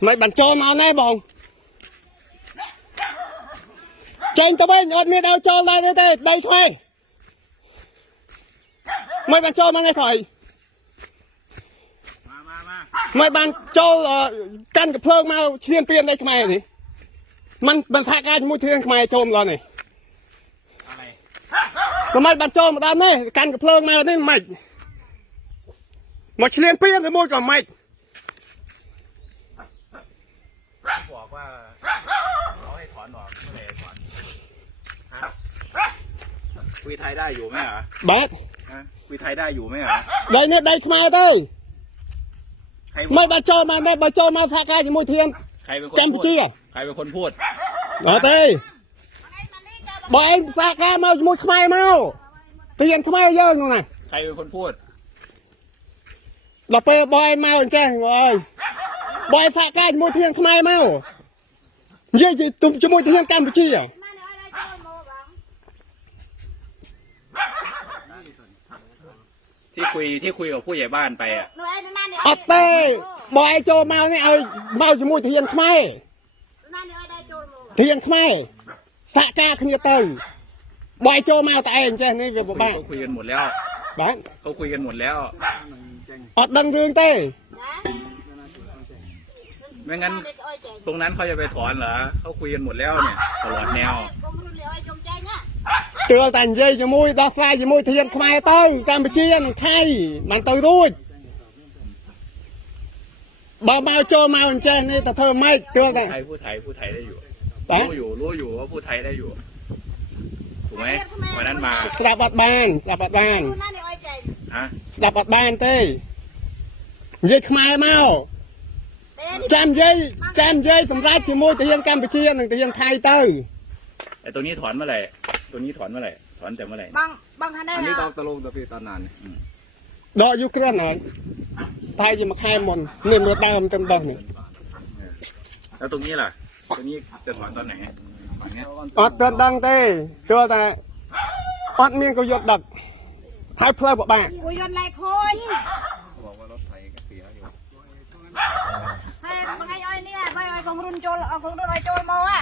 mày bắn cho nó này bông trên tao bên ở miền đâu cho lại đây đây thôi mày bắn cho nó này thôi mày bắn cho căn cái phơi mau chiên tiền đây mày gìมันทากายมุ้ยเทียนทำไมโจมเราเนี่ยทำไมบันโจมมาด้านนี้กันกับเพลิงมาเนี่ยไม่มาเชียนเปี้ยนเลยมุ้ยก่อนไม่บอกว่าเขาให้ถอนออกไม่ได้ถอนคุยไทยได้อยู่ไหมเหรอบัดคุยไทยได้อยู่ไหมเหรอได้เนี่ยได้ทำไมได้ไม่บันโจมมาได้บันโจมมาทากายมุ้ยเทียนใครเป็นคนพูดใครเป็นคนพูดเต้บอยสากามามุดขมายมาเปลี่ยนขมายเยอะนู่นน่ะใครเป็นคนพูดเราไปบอยมาแจ้งบอยสากามุดเทียนขมายมาเยอะจุ่มจมูกเทียนกันไปชี้อ่ะที่คุยกับผู้ใหญ่บ้านไปอ่ะเต้บอยโจมาเนี่ยเอาเมาจมูกเทียนขมายเทียนขมายสากาขึ้นเตยบอยโจมาแต่เองใช่ไหมนี่กับบ้านเขาคุยกันหมดแล้วบ้านเขาคุยกันหมดแล้วดังเรื่องเต้ไม่งั้นตรงนั้นเขาจะไปถอนเหรอเขาคุยกันหมดแล้วเนี่ยตลอดแนวเตือนแต่เย่จมูกดอกไฟจมูกเทียนขมายเตยการไปชี้นั่นไทยมันเตยรู้บ่าวมาโจมาใช่นี่แต่เธอไม่เตือนแต่พูดไทยได้อยู่รู้อยู่ว่าพูดไทยได้อยู่ถูกไหมวันนั้นมาสลับบัดบ้านฮะสลับบัดบ้านเต้เย่ขมายเมาจำเย่สำหรับจมูกเทียนการไปชี้นั่นเทียนไทยเตยไอ้ตัวนี้ถอนเมื่อไหร่ตัวนี้ถอนเมื่อไหร่ถอนแต่เมื่อไหร่บางคันได้อันนี้ตะลงตะปีตานานดอกยุคนั้นหน่อยไทยจะมาคายมนเนี่ยมือดำเต็มดอกนี่แล้วตรงนี้ล่ะตรงนี้จะถอนตอนไหนอดเดังเต้ตัวแต่อดเมียงก็ยดดักไทยเพลย์บอกบ้านกูยนไรคุยบอกว่ารถไทยก็เสียอยู่ให้บางไอ้อ้อยเนี่ยไม่อ้อยของรุ่นโจลเอาของรุ่นอ้อยโจลมาอ่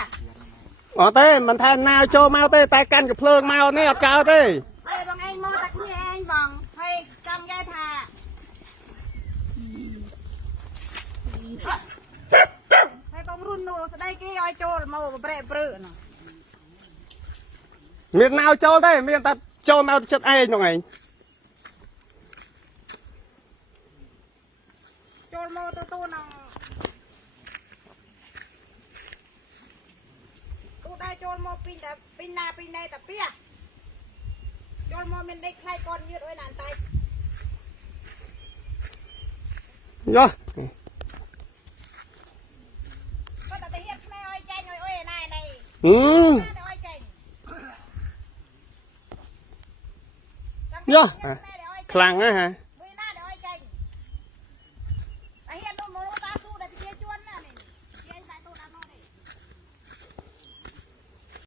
ะเต้มันแทนแนวโจมาเต้แต่กันกับเพลิงมาเนี่ยกาวเต้ไอ้บางไอ้มาตักนี่เองบังให้จำแย่ท่าให้ของรุ่นโน้ตได้กี่อ้อยโจลมาเปรย์เปรื้อน่ะเมียนแนวโจได้เมียนตัดโจมาจัดไอ้ยังไงโจลมาตัวน้องได้โจลโมปีนแต่ปีนนาปีนในแต่เปี้ยโจลโมมันได้ใครก่อนยืดไว้นานตายย่อก็แต่เฮียแม่อ้อยใจหน่อยอ้อยนายในย่อคลังนะฮะ